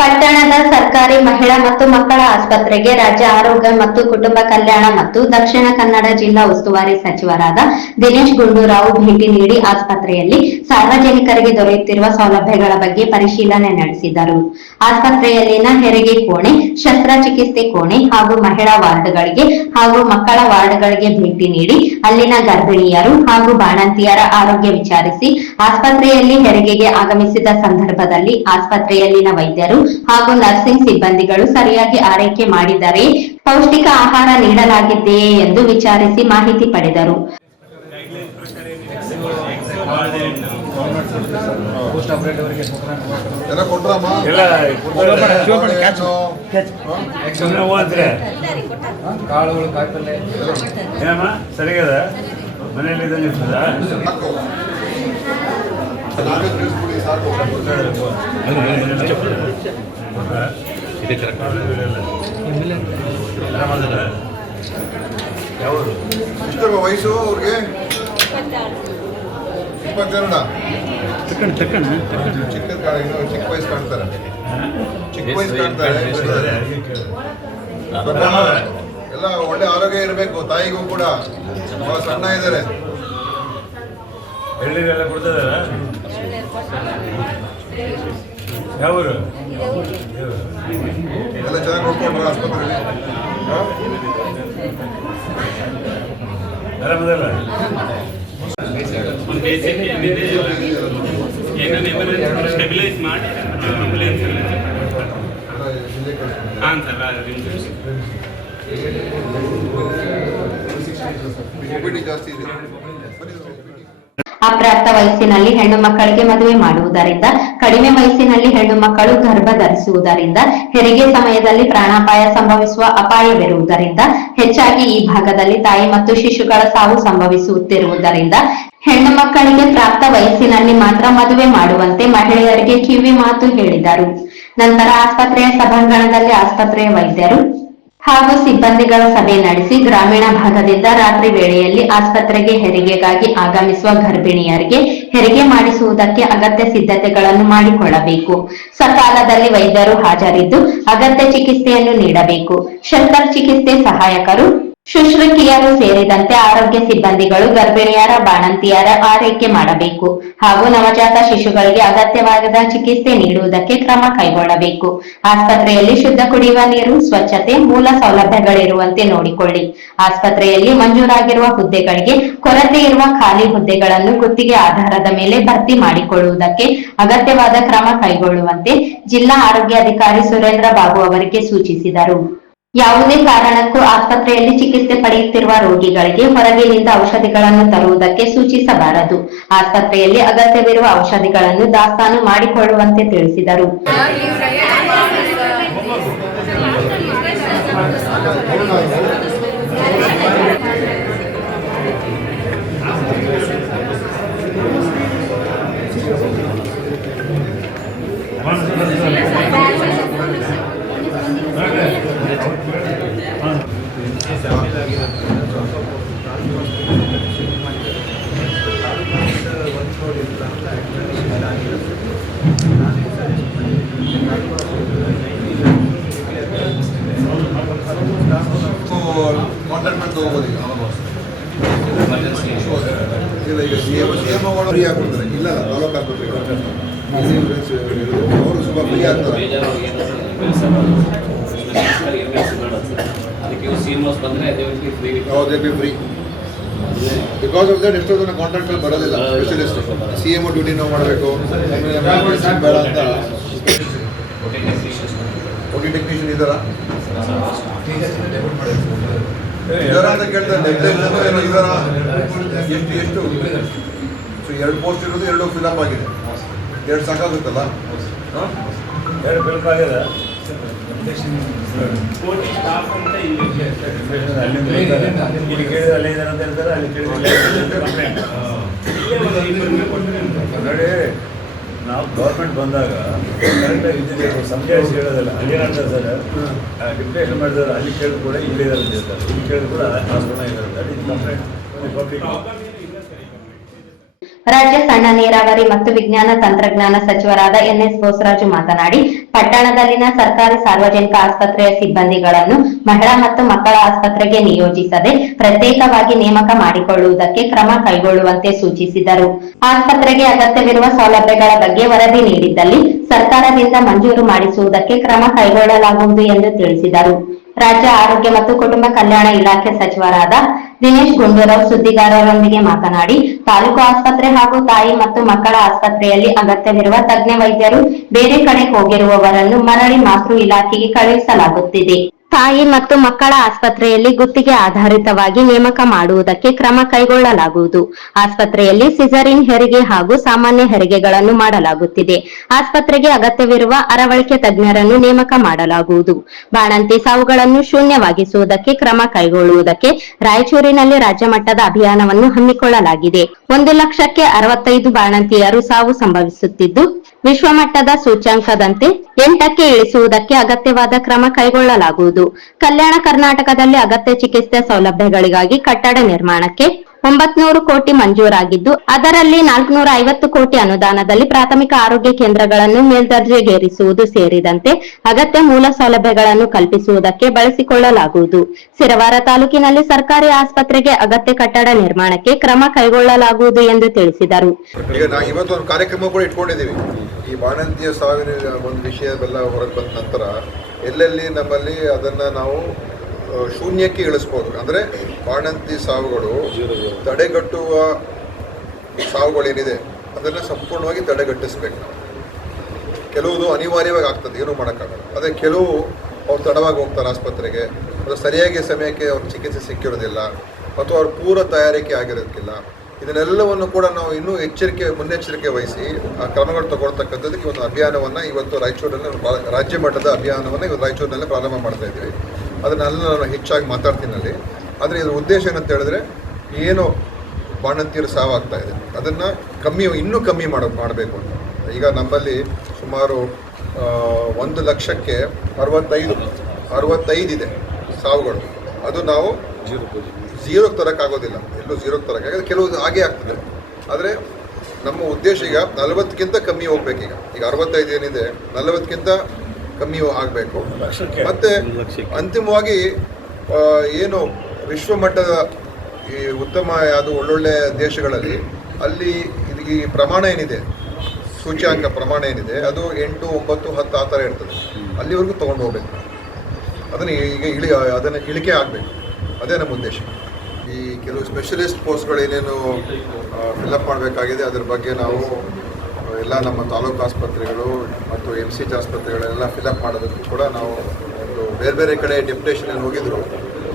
ಪಟ್ಟಣದ ಸರ್ಕಾರಿ ಮಹಿಳಾ ಮತ್ತು ಮಕ್ಕಳ ಆಸ್ಪತ್ರೆಗೆ ರಾಜ್ಯ ಆರೋಗ್ಯ ಮತ್ತು ಕುಟುಂಬ ಕಲ್ಯಾಣ ಮತ್ತು ದಕ್ಷಿಣ ಕನ್ನಡ ಜಿಲ್ಲಾ ಉಸ್ತುವಾರಿ ಸಚಿವರಾದ ದಿನೇಶ್ ಗುಂಡೂರಾವ್ ಭೇಟಿ ನೀಡಿ ಆಸ್ಪತ್ರೆಯಲ್ಲಿ ಸಾರ್ವಜನಿಕರಿಗೆ ದೊರೆಯುತ್ತಿರುವ ಸೌಲಭ್ಯಗಳ ಬಗ್ಗೆ ಪರಿಶೀಲನೆ ನಡೆಸಿದರು. ಆಸ್ಪತ್ರೆಯಲ್ಲಿನ ಹೆರಿಗೆ ಕೋಣೆ, ಶಸ್ತ್ರಚಿಕಿತ್ಸೆ ಕೋಣೆ ಹಾಗೂ ಮಹಿಳಾ ವಾರ್ಡ್ಗಳಿಗೆ ಹಾಗೂ ಮಕ್ಕಳ ವಾರ್ಡ್ಗಳಿಗೆ ಭೇಟಿ ನೀಡಿ ಅಲ್ಲಿನ ಗರ್ಭಿಣಿಯರು ಹಾಗೂ ಬಾಣಂತಿಯರ ಆರೋಗ್ಯ ವಿಚಾರಿಸಿ ಆಸ್ಪತ್ರೆಯಲ್ಲಿ ಹೆರಿಗೆಗೆ ಆಗಮಿಸಿದ ಸಂದರ್ಭದಲ್ಲಿ ಆಸ್ಪತ್ರೆಯಲ್ಲಿನ ವೈದ್ಯರು ಹಾಗೂ ನರ್ಸಿಂಗ್ ಸಿಬ್ಬಂದಿಗಳು ಸರಿಯಾಗಿ ಆರೈಕೆ ಮಾಡಿದರೆ ಪೌಷ್ಟಿಕ ಆಹಾರ ನೀಡಲಾಗಿದೆಯೇ ಎಂದು ವಿಚಾರಿಸಿ ಮಾಹಿತಿ ಪಡೆದರು. ಕಾಳುಗಳು ಕಾಯಿಪಲ್ಲೆ ಏನಮ್ಮ? ಸರಿಗದ? ಮನೆಯಲ್ಲಿ ಇದ್ದಂಗೆ ಇರ್ತದ? ಯಾವುದು ಎಷ್ಟಮ್ಮ ವಯಸ್ಸು ಅವ್ರಿಗೆ? ಇಪ್ಪತ್ತೆರಡ? ತಕ್ಕಣ ತಕ್ಕಣ ಚಿಕ್ಕ ಚಿಕ್ಕ ವಯಸ್ಸು ಕಾಣ್ತಾರೆ. ಚಿಕ್ಕ ವಯಸ್ಸು ಕಾಣ್ತಾರೆ ಎಲ್ಲ ಒಳ್ಳೆ ಆರೋಗ್ಯ ಇರಬೇಕು ತಾಯಿಗೂ ಕೂಡ. ಸಣ್ಣ ಇದ್ದಾರೆ. ಎಳ್ನೀರೆಲ್ಲ ಕೊಡ್ತದಲ್ಲ? ಯಾವರು ಎಲ್ಲ ಚೆನ್ನಾಗಿ ನೋಡ್ಕೊಂಡ್ರ ಆಸ್ಪತ್ರೆಯಲ್ಲಿ? ಆರಾಮದಲ್ಲ ಸ್ಟೆಬಿಲೈಸ್ ಮಾಡಿ ಆಂಬುಲೆನ್ಸ್ ಎಲ್ಲ. ಹಾಂ ಸರ್ ಒಬಿಡಿ ಜಾಸ್ತಿ ಇದೆ. ಅಪ್ರಾಪ್ತ ವಯಸ್ಸಿನಲ್ಲಿ ಹೆಣ್ಣು ಮಕ್ಕಳಿಗೆ ಮದುವೆ ಮಾಡುವುದರಿಂದ, ಕಡಿಮೆ ವಯಸ್ಸಿನಲ್ಲಿ ಹೆಣ್ಣು ಮಕ್ಕಳು ಗರ್ಭ ಧರಿಸುವುದರಿಂದ, ಹೆರಿಗೆ ಸಮಯದಲ್ಲಿ ಪ್ರಾಣಾಪಾಯ ಸಂಭವಿಸುವ ಅಪಾಯವಿರುವುದರಿಂದ ಹೆಚ್ಚಾಗಿ ಈ ಭಾಗದಲ್ಲಿ ತಾಯಿ ಮತ್ತು ಶಿಶುಗಳ ಸಾವು ಸಂಭವಿಸುತ್ತಿರುವುದರಿಂದ, ಹೆಣ್ಣು ಮಕ್ಕಳಿಗೆ ಪ್ರಾಪ್ತ ವಯಸ್ಸಿನಲ್ಲಿ ಮಾತ್ರ ಮದುವೆ ಮಾಡುವಂತೆ ಮಹಿಳೆಯರಿಗೆ ಕಿವಿ ಮಾತು ಹೇಳಿದರು. ನಂತರ ಆಸ್ಪತ್ರೆಯ ಸಭಾಂಗಣದಲ್ಲಿ ಆಸ್ಪತ್ರೆಯ ವೈದ್ಯರು ಹಾಗೂ ಸಿಬ್ಬಂದಿಗಳ ಸಭೆ ನಡೆಸಿ ಗ್ರಾಮೀಣ ಭಾಗದಿಂದ ರಾತ್ರಿ ವೇಳೆಯಲ್ಲಿ ಆಸ್ಪತ್ರೆಗೆ ಹೆರಿಗೆಗಾಗಿ ಆಗಮಿಸುವ ಗರ್ಭಿಣಿಯರಿಗೆ ಹೆರಿಗೆ ಮಾಡಿಸುವುದಕ್ಕೆ ಅಗತ್ಯ ಸಿದ್ಧತೆಗಳನ್ನು ಮಾಡಿಕೊಳ್ಳಬೇಕು. ಸಕಾಲದಲ್ಲಿ ವೈದ್ಯರು ಹಾಜರಿದ್ದು ಅಗತ್ಯ ಚಿಕಿತ್ಸೆಯನ್ನು ನೀಡಬೇಕು. ಶಸ್ತ್ರಚಿಕಿತ್ಸೆ ಸಹಾಯಕರು ಶುಶ್ರೂಷಕಿಯರು ಸೇರಿದಂತೆ ಆರೋಗ್ಯ ಸಿಬ್ಬಂದಿಗಳು, ಗರ್ಭಿಣಿಯರ, ಬಾಣಂತಿಯರ ಆರೈಕೆ ಮಾಡಬೇಕು ಹಾಗೂ ನವಜಾತ ಶಿಶುಗಳಿಗೆ ಅಗತ್ಯವಾದ ಚಿಕಿತ್ಸೆ ನೀಡುವುದಕ್ಕೆ ಕ್ರಮ ಕೈಗೊಳ್ಳಬೇಕು. ಆಸ್ಪತ್ರೆಯಲ್ಲಿ ಶುದ್ಧ ಕುಡಿಯುವ ನೀರು, ಸ್ವಚ್ಛತೆ, ಮೂಲ ಸೌಲಭ್ಯಗಳಿರುವಂತೆ ನೋಡಿಕೊಳ್ಳಿ. ಆಸ್ಪತ್ರೆಯಲ್ಲಿ ಮಂಜೂರಾಗಿರುವ ಹುದ್ದೆಗಳಿಗೆ ಕೊರತೆ ಇರುವ ಖಾಲಿ ಹುದ್ದೆಗಳನ್ನು ಗುತ್ತಿಗೆ ಆಧಾರದ ಮೇಲೆ ಭರ್ತಿ ಮಾಡಿಕೊಳ್ಳುವುದಕ್ಕೆ ಅಗತ್ಯವಾದ ಕ್ರಮ ಕೈಗೊಳ್ಳುವಂತೆ ಜಿಲ್ಲಾ ಆರೋಗ್ಯಾಧಿಕಾರಿ ಸುರೇಂದ್ರ ಬಾಬು ಅವರಿಗೆ ಸೂಚಿಸಿದರು. ಯಾವುದೇ ಕಾರಣಕ್ಕೂ ಆಸ್ಪತ್ರೆಯಲ್ಲಿ ಚಿಕಿತ್ಸೆ ಪಡೆಯುತ್ತಿರುವ ರೋಗಿಗಳಿಗೆ ಹೊರಗಿನಿಂದ ಔಷಧಿಗಳನ್ನು ತರುವುದಕ್ಕೆ ಸೂಚಿಸಬಾರದು. ಆಸ್ಪತ್ರೆಯಲ್ಲಿ ಅಗತ್ಯವಿರುವ ಔಷಧಿಗಳನ್ನು ದಾಸ್ತಾನು ಮಾಡಿಕೊಳ್ಳುವಂತೆ ತಿಳಿಸಿದರು. ಕಾಂಟ್ಯಾಕ್ಟ್ ತಗೋಬೋದು ಈಗ ಇಲ್ಲ ಈಗ ಸಿ ಎಂ ಫ್ರೀ ಆಗ್ಬಿಡ್ತಾರೆ ಇಲ್ಲ ತಾಲೂಕು ಆಸ್ಪತ್ರೆಗಳು ಅವರು ಸ್ವಲ್ಪ ಫ್ರೀ ಆಗ್ತಾರೆ ಯಾವುದೇ B free because of that ಎಷ್ಟೋ ಜನ ಕಾಂಟ್ರಾಕ್ಟ್ ಬರೋದಿಲ್ಲ ಸ್ಪೆಷಲಿಸ್ಟ್ ಸಿ ಎಂ ಡ್ಯೂಟಿ ನಾವು ಮಾಡಬೇಕು ಬೇಡ ಅಂತ ಓಟಿ ಟೆಕ್ನಿಷಿಯನ್ ಇದ್ದಾರಾ ಇದಾರ ಅಂತ ಕೇಳ್ತಾರೆ ಏನೋ ಇದಾರ? ಎಷ್ಟು ಎಷ್ಟು? ಸೊ ಎರಡು ಪೋಸ್ಟ್ ಇರೋದು ಎರಡು ಫಿಲಪ್ ಆಗಿದೆ. ಎರಡು ಸಾಕಾಗುತ್ತಲ್ಲ? ಎರಡು ಫಿಲಪ್ ಆಗಿದೆ. ಕೋಟಿ ಸ್ಟಾಫ್ ಅಂತ ಇಲ್ಲಿ ಅಲ್ಲಿಂದ ಅಲ್ಲಿ ಇಲ್ಲಿ ಕೇಳಿದ್ರೆ ಅಲ್ಲೇ ಇದ್ದಾರೆ ಅಂತ ಹೇಳ್ತಾರೆ ಅಲ್ಲಿ ಕೇಳಿದ್ರೆ ನೋಡಿ ನಾವು ಗೌರ್ಮೆಂಟ್ ಬಂದಾಗ ಕರೆಕ್ಟಾಗಿ ಇದ್ದಿದ್ದು ಸಂಜಾಯಿಸಿ ಹೇಳೋದಿಲ್ಲ. ಅಲ್ಲಿ ಅಂತ ಸರ್ ಡಿಪ್ಟೇಷನ್ ಮಾಡಿದ್ರೆ ಅಲ್ಲಿ ಕೇಳಿದ್ರು ಕೂಡ ಇಲ್ಲೇ ಇದ್ದಾರೆ ಇಲ್ಲಿ ಕೇಳಿದ ಕೂಡ ಹಾಸ್ಪಿಟಲ್ ಇದು ಕಂಪ್ಲೇಂಟ್ ಪಬ್ಲಿಕ್ ರಾಜ್ಯ ಸಣ್ಣ ನೀರಾವರಿ ಮತ್ತು ವಿಜ್ಞಾನ ತಂತ್ರಜ್ಞಾನ ಸಚಿವರಾದ ಎನ್ಎಸ್ ಬೋಸರಾಜು ಮಾತನಾಡಿ, ಪಟ್ಟಣದಲ್ಲಿನ ಸರ್ಕಾರಿ ಸಾರ್ವಜನಿಕ ಆಸ್ಪತ್ರೆಯ ಸಿಬ್ಬಂದಿಗಳನ್ನು ಮಹಿಳಾ ಮತ್ತು ಮಕ್ಕಳ ಆಸ್ಪತ್ರೆಗೆ ನಿಯೋಜಿಸದೆ ಪ್ರತ್ಯೇಕವಾಗಿ ನೇಮಕ ಮಾಡಿಕೊಳ್ಳುವುದಕ್ಕೆ ಕ್ರಮ ಕೈಗೊಳ್ಳುವಂತೆ ಸೂಚಿಸಿದರು. ಆಸ್ಪತ್ರೆಗೆ ಅಗತ್ಯವಿರುವ ಸೌಲಭ್ಯಗಳ ಬಗ್ಗೆ ವರದಿ ನೀಡಿದ್ದಲ್ಲಿ ಸರ್ಕಾರದಿಂದ ಮಂಜೂರು ಮಾಡಿಸುವುದಕ್ಕೆ ಕ್ರಮ ಕೈಗೊಳ್ಳಲಾಗುವುದು ಎಂದು ತಿಳಿಸಿದರು. ರಾಜ್ಯ ಆರೋಗ್ಯ ಮತ್ತು ಕುಟುಂಬ ಕಲ್ಯಾಣ ಇಲಾಖೆ ಸಚಿವರಾದ ದಿನೇಶ್ ಗುಂಡೂರಾವ್ ಸುದ್ದಿಗಾರರೊಂದಿಗೆ ಮಾತನಾಡಿ, ತಾಲೂಕು ಆಸ್ಪತ್ರೆ ಹಾಗೂ ತಾಯಿ ಮತ್ತು ಮಕ್ಕಳ ಆಸ್ಪತ್ರೆಯಲ್ಲಿ ಅಗತ್ಯವಿರುವ ತಜ್ಞ ವೈದ್ಯರು ಬೇರೆ ಕಡೆ ಹೋಗಿರುವವರನ್ನು ಮರಳಿ ಮಾತೃ ಇಲಾಖೆಗೆ ಕಳುಹಿಸಲಾಗುತ್ತಿದೆ. ತಾಯಿ ಮತ್ತು ಮಕ್ಕಳ ಆಸ್ಪತ್ರೆಯಲ್ಲಿ ಗುತ್ತಿಗೆ ಆಧಾರಿತವಾಗಿ ನೇಮಕ ಮಾಡುವುದಕ್ಕೆ ಕ್ರಮ ಕೈಗೊಳ್ಳಲಾಗುವುದು. ಆಸ್ಪತ್ರೆಯಲ್ಲಿ ಸಿಸರಿನ್ ಹೆರಿಗೆ ಹಾಗೂ ಸಾಮಾನ್ಯ ಹೆರಿಗೆಗಳನ್ನು ಮಾಡಲಾಗುತ್ತಿದೆ. ಆಸ್ಪತ್ರೆಗೆ ಅಗತ್ಯವಿರುವ ಅರವಳಿಕೆ ತಜ್ಞರನ್ನು ನೇಮಕ ಮಾಡಲಾಗುವುದು. ಬಾಣಂತಿ ಸಾವುಗಳನ್ನು ಶೂನ್ಯವಾಗಿಸುವುದಕ್ಕೆ ಕ್ರಮ ಕೈಗೊಳ್ಳುವುದಕ್ಕೆ ರಾಯಚೂರಿನಲ್ಲಿ ರಾಜ್ಯ ಮಟ್ಟದ ಅಭಿಯಾನವನ್ನು ಹಮ್ಮಿಕೊಳ್ಳಲಾಗಿದೆ. ಒಂದು ಲಕ್ಷಕ್ಕೆ ಅರವತ್ತೈದು ಬಾಣಂತಿಯರು ಸಾವು ಸಂಭವಿಸುತ್ತಿದ್ದು ವಿಶ್ವಮಟ್ಟದ ಸೂಚ್ಯಂಕದಂತೆ ಎಂಟಕ್ಕೆ ಇಳಿಸುವುದಕ್ಕೆ ಅಗತ್ಯವಾದ ಕ್ರಮ ಕೈಗೊಳ್ಳಲಾಗುವುದು. ಕಲ್ಯಾಣ ಕರ್ನಾಟಕದಲ್ಲಿ ಅಗತ್ಯ ಚಿಕಿತ್ಸೆ ಸೌಲಭ್ಯಗಳಿಗಾಗಿ ಕಟ್ಟಡ ನಿರ್ಮಾಣಕ್ಕೆ ಒಂಬತ್ನೂರು ಕೋಟಿ ಮಂಜೂರಾಗಿದ್ದು, ಅದರಲ್ಲಿ ನಾಲ್ಕುನೂರ ಐವತ್ತು ಕೋಟಿ ಅನುದಾನದಲ್ಲಿ ಪ್ರಾಥಮಿಕ ಆರೋಗ್ಯ ಕೇಂದ್ರಗಳನ್ನು ಮೇಲ್ದರ್ಜೆಗೇರಿಸುವುದು ಸೇರಿದಂತೆ ಅಗತ್ಯ ಮೂಲ ಸೌಲಭ್ಯಗಳನ್ನು ಕಲ್ಪಿಸುವುದಕ್ಕೆ ಬಳಸಿಕೊಳ್ಳಲಾಗುವುದು. ಸಿರವಾರ ತಾಲೂಕಿನಲ್ಲಿ ಸರ್ಕಾರಿ ಆಸ್ಪತ್ರೆಗೆ ಅಗತ್ಯ ಕಟ್ಟಡ ನಿರ್ಮಾಣಕ್ಕೆ ಕ್ರಮ ಕೈಗೊಳ್ಳಲಾಗುವುದು ಎಂದು ತಿಳಿಸಿದರು. ಎಲ್ಲೆಲ್ಲಿ ನಮ್ಮಲ್ಲಿ ಅದನ್ನು ನಾವು ಶೂನ್ಯಕ್ಕೆ ಇಳಿಸ್ಬೋದು. ಅಂದರೆ ಬಾಣಂತಿ ಸಾವುಗಳು ತಡೆಗಟ್ಟುವ ಸಾವುಗಳೇನಿದೆ, ಅದನ್ನು ಸಂಪೂರ್ಣವಾಗಿ ತಡೆಗಟ್ಟಿಸ್ಬೇಕು ನಾವು. ಕೆಲವುದು ಅನಿವಾರ್ಯವಾಗಿ ಆಗ್ತದೆ, ಏನೂ ಮಾಡೋಕ್ಕಾಗಲ್ಲ. ಅದೇ ಕೆಲವು ಅವ್ರು ತಡವಾಗಿ ಹೋಗ್ತಾರೆ ಆಸ್ಪತ್ರೆಗೆ, ಅದು ಸರಿಯಾಗಿ ಸಮಯಕ್ಕೆ ಅವ್ರ ಚಿಕಿತ್ಸೆ ಸಿಕ್ಕಿರೋದಿಲ್ಲ ಮತ್ತು ಅವ್ರ ಪೂರ್ವ ತಯಾರಿಕೆ ಆಗಿರೋದಕ್ಕಿಲ್ಲ ಇದನ್ನೆಲ್ಲವನ್ನು ಕೂಡ ನಾವು ಇನ್ನೂ ಎಚ್ಚರಿಕೆ, ಮುನ್ನೆಚ್ಚರಿಕೆ ವಹಿಸಿ ಆ ಕ್ರಮಗಳು ತಗೊಳ್ತಕ್ಕಂಥದ್ದಕ್ಕೆ ಒಂದು ಅಭಿಯಾನವನ್ನು ಇವತ್ತು ರಾಯಚೂರಿನಲ್ಲಿ ರಾಜ್ಯ ಮಟ್ಟದ ಅಭಿಯಾನವನ್ನು ಇವತ್ತು ರಾಯಚೂರಿನಲ್ಲಿ ಪ್ರಾರಂಭ ಮಾಡ್ತಾ ಇದ್ದೀವಿ. ಅದನ್ನೆಲ್ಲ ನಾನು ಹೆಚ್ಚಾಗಿ ಮಾತಾಡ್ತೀನಿ ಅಲ್ಲಿ. ಆದರೆ ಇದ್ರ ಉದ್ದೇಶ ಏನಂತ ಹೇಳಿದ್ರೆ ಏನು ಬಾಣಂತಿಯರು ಸಾವಾಗ್ತಾ ಇದೆ. ಅದನ್ನು ಕಮ್ಮಿ, ಇನ್ನೂ ಕಮ್ಮಿ ಮಾಡೋ, ಮಾಡಬೇಕು ಅಂತ. ಈಗ ನಮ್ಮಲ್ಲಿ ಸುಮಾರು ಒಂದು ಲಕ್ಷಕ್ಕೆ ಅರವತ್ತೈದು ಅರವತ್ತೈದು ಇದೆ ಸಾವುಗಳು. ಅದು ನಾವು ಝೀರೋಗೆ ತರೋಕ್ಕಾಗೋದಿಲ್ಲ ಎಲ್ಲೂ ಝೀರೋಗೆ ಯಾಕಂದರೆ ಕೆಲವು ಹಾಗೆ ಆಗ್ತದೆ. ಆದರೆ ನಮ್ಮ ಉದ್ದೇಶ ಈಗ ನಲವತ್ತಕ್ಕಿಂತ ಕಮ್ಮಿ ಹೋಗ್ಬೇಕೀಗ ಈಗ ಅರವತ್ತೈದು ಏನಿದೆ, ನಲವತ್ತಕ್ಕಿಂತ ಕಮ್ಮಿ ಆಗಬೇಕು. ಮತ್ತೆ ಅಂತಿಮವಾಗಿ ಏನು ವಿಶ್ವಮಟ್ಟದ ಈ ಉತ್ತಮ ಯಾವುದು ಒಳ್ಳೊಳ್ಳೆ ದೇಶಗಳಲ್ಲಿ ಅಲ್ಲಿ ಇದಕ್ಕೆ ಈ ಪ್ರಮಾಣ ಏನಿದೆ ಸೂಚ್ಯಾಂಕ ಪ್ರಮಾಣ ಏನಿದೆ ಅದು ಎಂಟು ಒಂಬತ್ತು ಹತ್ತು ಆ ಥರ ಇರ್ತದೆ. ಅಲ್ಲಿವರೆಗೂ ತೊಗೊಂಡು ಹೋಗ್ಬೇಕು. ಅದನ್ನು ಈಗ ಇಳಿ ಅದನ್ನು ಇಳಿಕೆ ಆಗಬೇಕು. ಅದೇ ನಮ್ಮ ಉದ್ದೇಶ. ಈ ಕೆಲವು ಸ್ಪೆಷಲಿಸ್ಟ್ ಪೋಸ್ಟ್ಗಳು ಏನೇನು ಫಿಲಪ್ ಮಾಡಬೇಕಾಗಿದೆ ಅದ್ರ ಬಗ್ಗೆ ನಾವು ಎಲ್ಲ ನಮ್ಮ ತಾಲೂಕು ಆಸ್ಪತ್ರೆಗಳು ಮತ್ತು ಎಂ ಸಿ ಜಿ ಆಸ್ಪತ್ರೆಗಳೆಲ್ಲ ಫಿಲಪ್ ಮಾಡೋದಕ್ಕೂ ಕೂಡ ನಾವು ಒಂದು ಬೇರೆ ಬೇರೆ ಕಡೆ ಡೆಪ್ಯುಟೇಷನ್ ಏನು ಹೋಗಿದ್ರು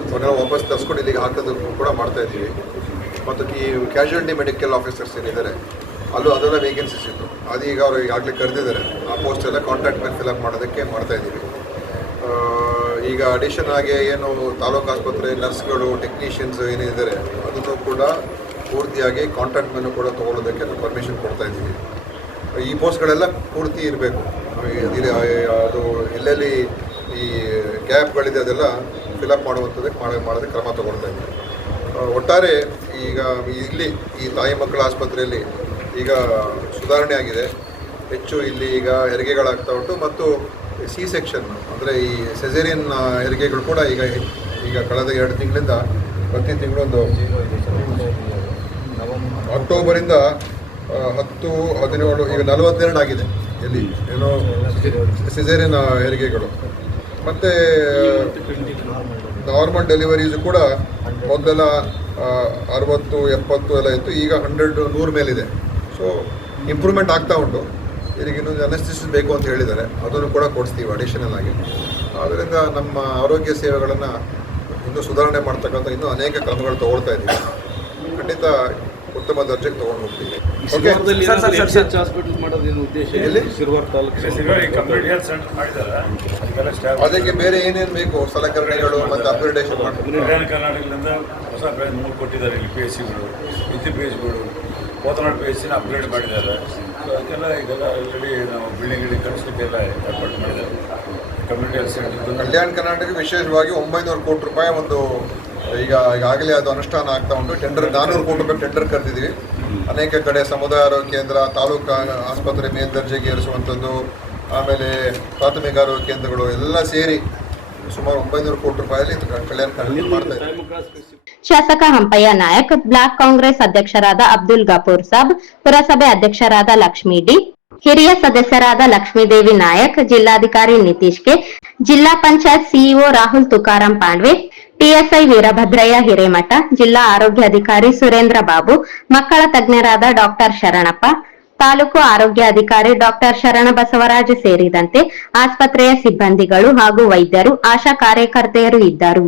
ಅವನ್ನೆಲ್ಲ ವಾಪಸ್ ತರಿಸ್ಕೊಂಡು ಇಲ್ಲಿಗೆ ಹಾಕೋದಕ್ಕೂ ಕೂಡ ಮಾಡ್ತಾ ಇದ್ದೀವಿ. ಮತ್ತು ಈ ಕ್ಯಾಶುಯಾಲಿಟಿ ಮೆಡಿಕಲ್ ಆಫೀಸರ್ಸ್ ಏನಿದ್ದಾರೆ ಅಲ್ಲೂ ಅದೆಲ್ಲ ವೇಕೆನ್ಸೀಸ್ ಇತ್ತು. ಅದೀಗ ಅವರು ಈಗಾಗಲೇ ಕರೆದಿದ್ದಾರೆ. ಆ ಪೋಸ್ಟ್ ಎಲ್ಲ ಕಾಂಟ್ರಾಕ್ಟ್ ಮೇಲೆ ಫಿಲಪ್ ಮಾಡೋದಕ್ಕೆ ಮಾಡ್ತಾ ಆ, ಈಗ ಅಡಿಷನ್ ಆಗಿ ಏನು ತಾಲೂಕು ಆಸ್ಪತ್ರೆ ನರ್ಸ್ಗಳು ಟೆಕ್ನಿಷಿಯನ್ಸ್ ಏನಿದ್ದಾರೆ ಅದನ್ನು ಕೂಡ ಪೂರ್ತಿಯಾಗಿ ಕಾಂಟ್ರಾಕ್ಟ್ ಮೇಲೆ ಕೂಡ ತೊಗೊಳ್ಳೋದಕ್ಕೆ ನಾವು ಪರ್ಮಿಷನ್ ಕೊಡ್ತಾ ಇದ್ದೀವಿ. ಈ ಪೋಸ್ಟ್ಗಳೆಲ್ಲ ಪೂರ್ತಿ ಇರಬೇಕು. ಅದು ಎಲ್ಲೆಲ್ಲಿ ಈ ಗ್ಯಾಪ್ಗಳಿದೆ ಅದೆಲ್ಲ ಫಿಲಪ್ ಮಾಡುವಂಥದ್ದಕ್ಕೆ ಮಾಡಿ ಮಾಡೋದಕ್ಕೆ ಕ್ರಮ ತಗೊಳ್ತಾ ಇದ್ದೀವಿ ಒಟ್ಟಾರೆ ಈಗ ಇಲ್ಲಿ ಈ ತಾಯಿ ಮಕ್ಕಳ ಆಸ್ಪತ್ರೆಯಲ್ಲಿ ಈಗ ಸುಧಾರಣೆ ಆಗಿದೆ. ಹೆಚ್ಚು ಇಲ್ಲಿ ಈಗ ಹೆರಿಗೆಗಳಾಗ್ತಾ ಉಂಟು ಮತ್ತು ಸಿ ಸೆಕ್ಷನ್ ಅಂದರೆ ಈ ಸೆಸೇರಿಯನ್ ಹೆರಿಗೆಗಳು ಕೂಡ ಈಗ ಈಗ ಕಳೆದ ಎರಡು ತಿಂಗಳಿಂದ ಪ್ರತಿ ತಿಂಗಳೊಂದು ಅಕ್ಟೋಬರಿಂದ ಹತ್ತು, ಹದಿನೇಳು, ಈಗ ನಲವತ್ತೆರಡು ಆಗಿದೆ ಎಲ್ಲಿ? ಏನೋ ಸಿಜೇರಿಯನ್ ಹೆರಿಗೆಗಳು ಮತ್ತು ನಾರ್ಮಲ್ ಡೆಲಿವರೀಸು ಕೂಡ ಮೊದಲೆಲ್ಲ ಅರವತ್ತು, ಎಪ್ಪತ್ತು ಎಲ್ಲ ಇತ್ತು. ಈಗ ಹಂಡ್ರೆಡ್ ನೂರು ಮೇಲಿದೆ. ಸೊ ಇಂಪ್ರೂವ್ಮೆಂಟ್ ಆಗ್ತಾ ಉಂಟು. ಇದಕ್ಕೆ ಇನ್ನೊಂದು ಅನಸ್ಟಿಸ್ ಬೇಕು ಅಂತ ಹೇಳಿದ್ದಾರೆ. ಅದನ್ನು ಕೂಡ ಕೊಡಿಸ್ತೀವಿ ಅಡಿಷನಲ್ ಆಗಿ. ಆದ್ದರಿಂದ ನಮ್ಮ ಆರೋಗ್ಯ ಸೇವೆಗಳನ್ನು ಇನ್ನೂ ಸುಧಾರಣೆ ಮಾಡ್ತಕ್ಕಂಥ ಇನ್ನೂ ಅನೇಕ ಕ್ರಮಗಳು ತಗೊಳ್ತಾ ಇದ್ದೀವಿ. ಖಂಡಿತ ಉತ್ತಮ ದರ್ಜೆಗೆ ತಗೊಂಡು ಹೋಗ್ತೀವಿ. ಅದಕ್ಕೆ ಬೇರೆ ಏನೇನು ಬೇಕು? ಸಲಕರಣೆಗಳು ಮತ್ತು ಅಪ್ಗ್ರೇಡೇಷನ್ ಮಾಡ್ತೀವಿ ಕರ್ನಾಟಕದಿಂದ ಹೊಸ ಮೂರು ಕೊಟ್ಟಿದ್ದಾರೆ ಇಲ್ಲಿ ಪಿ ಎಸ್ ಸಿಗಳು ಪಿ ಎಸ್ ಸಿಗಳು ಕೋತನಾಡು ಪಿ ಎಸ್ ಸಿನ ಅಪ್ಗ್ರೇಡ್ ಮಾಡಿದ್ದಾರೆ. ಸೊ ಅದಕ್ಕೆಲ್ಲ ಈಗೆಲ್ಲ ಆಲ್ರೆಡಿ ನಾವು ಬಿಲ್ಡಿಂಗ್ ಕಳಿಸ್ಲಿಕ್ಕೆಲ್ಲ ಏರ್ಪಾಟ್ ಮಾಡಿದ್ದಾರೆ. Community health centre Kalyana Karnataka ವಿಶೇಷವಾಗಿ ಒಂಬೈನೂರು ಕೋಟಿ ರೂಪಾಯಿ ಒಂದು ಈಗ ಈಗಾಗಲೇ ಅದು ಅನುಷ್ಠಾನ ಆಗ್ತಾ ಉಂಟು. ಟೆಂಡರ್ ನಾನ್ನೂರು ಕೋಟಿ ರೂಪಾಯಿ ಟೆಂಡರ್ ಕರೆದಿದ್ದೀವಿ ಅನೇಕ ಕಡೆ ಸಮುದಾಯ ಆರೋಗ್ಯ ಕೇಂದ್ರ ತಾಲೂಕು ಆಸ್ಪತ್ರೆ ಮೇಲ್ದರ್ಜೆಗೆ ಏರಿಸುವಂಥದ್ದು ಆಮೇಲೆ ಪ್ರಾಥಮಿಕ ಆರೋಗ್ಯ ಕೇಂದ್ರಗಳು ಎಲ್ಲ ಸೇರಿ ಸುಮಾರು ಒಂಬೈನೂರು ಕೋಟಿ ರೂಪಾಯಿಯಲ್ಲಿ ಇದು ಕಲ್ಯಾಣ ಕಾರ್ಯ ಮಾಡ್ತಾ ಶಾಸಕ ಹಂಪಯ್ಯ ನಾಯಕ್ ಬ್ಲಾಕ್ ಕಾಂಗ್ರೆಸ್ ಅಧ್ಯಕ್ಷರಾದ ಅಬ್ದುಲ್ ಗಫೂರ್ ಸಾಬ್ ಪುರಸಭೆ ಅಧ್ಯಕ್ಷರಾದ ಲಕ್ಷ್ಮೀ ಡಿ ಹಿರಿಯ ಸದಸ್ಯರಾದ ಲಕ್ಷ್ಮೀದೇವಿ ನಾಯಕ್, ಜಿಲ್ಲಾಧಿಕಾರಿ ನಿತೀಶ್ ಕೆ ಜಿಲ್ಲಾ ಪಂಚಾಯತ್ ಸಿಇಒ ರಾಹುಲ್ ತುಕಾರಾಂ ಪಾಂಡ್ವೆ ಪಿಎಸ್ಐ ವೀರಭದ್ರಯ್ಯ ಹಿರೇಮಠ, ಜಿಲ್ಲಾ ಆರೋಗ್ಯಾಧಿಕಾರಿ ಸುರೇಂದ್ರ ಬಾಬು, ಮಕ್ಕಳ ತಜ್ಞರಾದ ಡಾಕ್ಟರ್ ಶರಣಪ್ಪ, ತಾಲೂಕು ಆರೋಗ್ಯಾಧಿಕಾರಿ ಡಾಕ್ಟರ್ ಶರಣ ಬಸವರಾಜ್ ಸೇರಿದಂತೆ ಆಸ್ಪತ್ರೆಯ ಸಿಬ್ಬಂದಿಗಳು ಹಾಗೂ ವೈದ್ಯರು, ಆಶಾ ಕಾರ್ಯಕರ್ತೆಯರು ಇದ್ದರು.